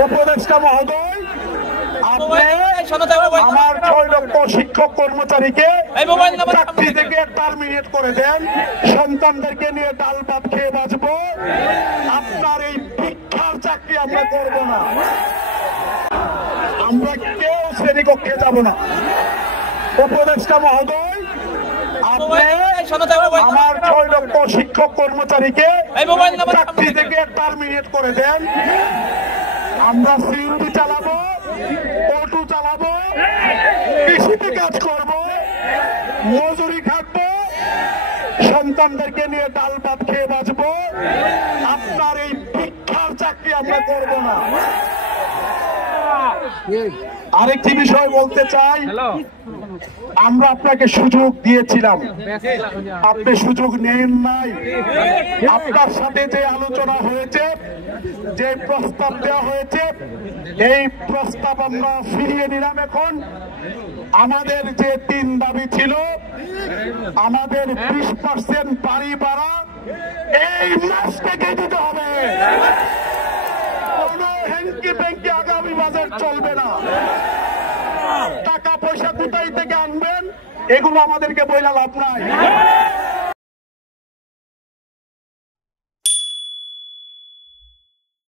উপদেষ্টা মহোদয়, আপনি আমার 6 লক্ষ শিক্ষক কর্মচারীকে চাকরি থেকে টার্মিনেট করে দেন। সন্তানদেরকে নিয়ে ডাল ভাত খেয়ে বাঁচবো। আপনার এই ভিক্ষার চাকরি আমরা করব না। আমরা কেউ শ্রেণীকক্ষে যাব না। উপদেষ্টা মহোদয়, আপনি আমার 6 লক্ষ শিক্ষক কর্মচারীকে চাকরি থেকে টার্মিনেট করে দেন। আমরা সিএনজি চালাবো, অটো চালাবো, কৃষিতে কাজ করবো, মজুরি খাটবো, সন্তানদেরকে নিয়ে ডাল ভাত খেয়ে বাঁচবো। আপনার এই ভিক্ষার চাকরি আমরা করব না। আরেকটি বিষয় বলতে চাই, আমরা আপনাকে সুযোগ দিয়েছিলাম, আপনি সুযোগ নেন নাই। আপনার সাথে যে আলোচনা হয়েছে, যে প্রস্তাব দেওয়া হয়েছে, এই প্রস্তাব আমরা ফিরিয়ে নিলাম। এখন আমাদের যে 3 দাবি ছিল, আমাদের 20% বাড়ি ভাড়া এই মাস থেকে দিতে হবে। কোনো হেঙ্কি পেঙ্কি আগামী বাজার চলবে না। টাকা পয়সা কোথায় থেকে আনবেন এগুলো আমাদেরকে বইলা লাভ নাই।